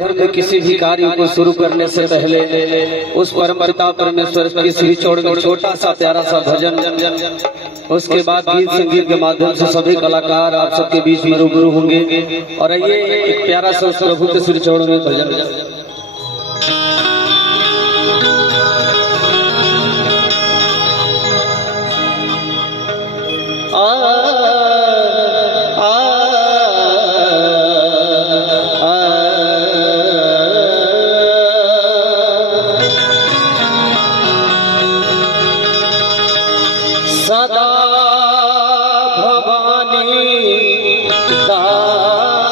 घर में किसी भी कार्य को शुरू करने से पहले उस परम पिता परमेश्वर के श्री चरण में छोटा सा प्यारा सा भजन, उसके बाद गीत संगीत के माध्यम से सभी कलाकार आप सबके बीच में रूबरू होंगे। और ये एक प्यारा सा प्रभु के श्री चरण में भजन। सदा भवानी दाहिनी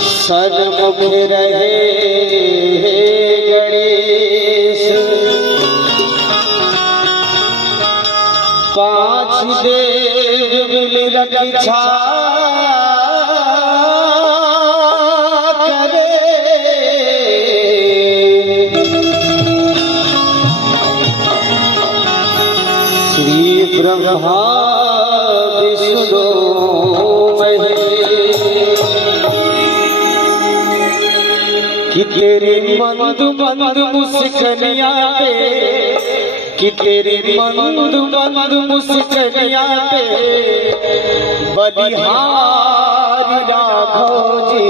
सन्मुख रहे गणेश, पांच देव मिल रक्षा करे, श्री ब्रह्मा विष्णु महेश, कि तेरी मंद मंद मुस्कनिया पे, कि तेरी मंद मंद मुस्कनिया पे बलिहार राघव जी,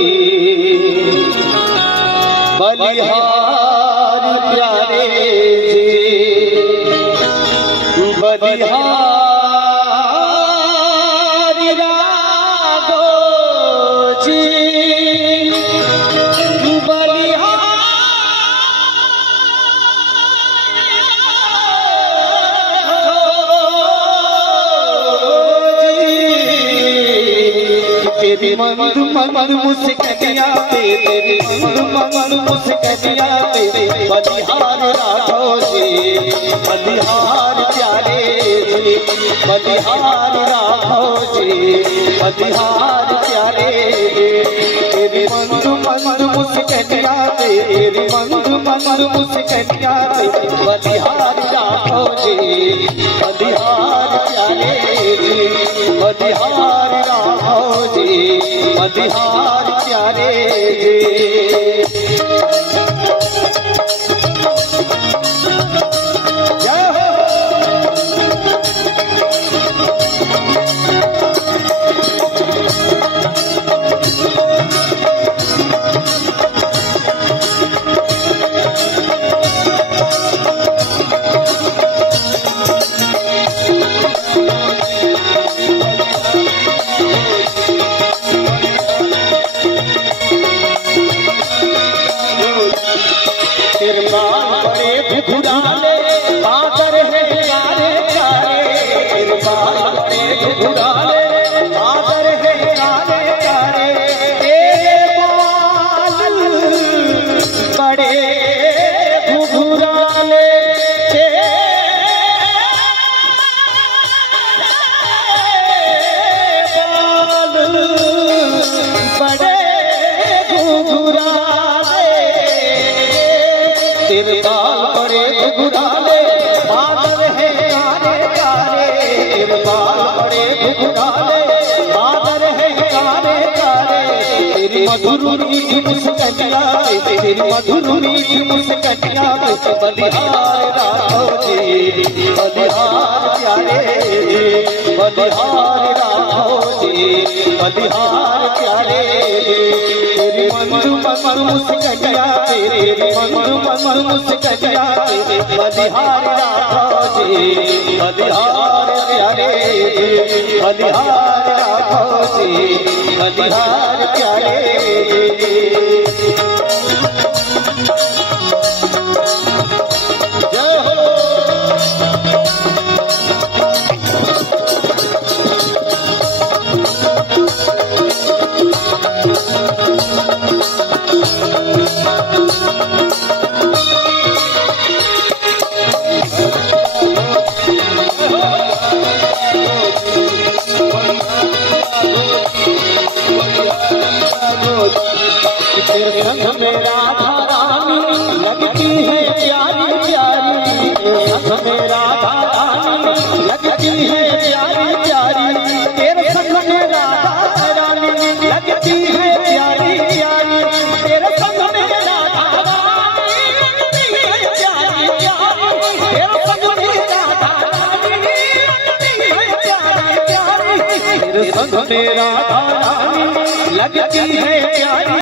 बलिहार प्यारे जी, बलिहार राघव जी, तेरी मंद मंद मुस्कनिया पे, तेरी मंद मंद मुस्कनिया पे बलिहार राघव जी, बलिहार प्यारे जी, बलिहार राघव जी, बलिहार प्यारे जी। तेरी मंद मंद मुस्कनिया पे, तेरी मंद मंद मुस्कनिया पे बलिहार राघव जी, बलिहार प्यारे जी, बलिहार राघव जी, बलिहार प्यारे जी। तेरे बाल बड़े घुघराले बादर है कारे कारे, तेरे बाल बड़े घुघराले बादर है कारे कारे, तेरे बाल बड़े घुघराले, तेरे बाल बड़े घुघराले बादल है कारे कारे, तेरे बाल बड़े घुघराले बादल है कारे कारे, तेरी मधुर मीठी मुस्कनिया पे, तेरी मधुर मीठी मुस्कनिया पे बलिहार राघव जी, बलिहार प्यारे जी, बलिहार राघव जी, बलिहार प्यारे जी। तेरी मंद मंद मुस्कनिया पे, तेरी मंद मंद मुस्कनिया पे बलिहार राघव जी, बलिहार प्यारे जी, बलिहार राघव जी, बलिहार प्यारे जी। तेरे संग में राधा रानी लगती है प्यारी प्यारी, तेरे संग में राधा रानी लगती है प्यारी प्यारी, तेरे संग में राधा रानी लगती है तेरे संग में राधा रानी लगती है प्यारी।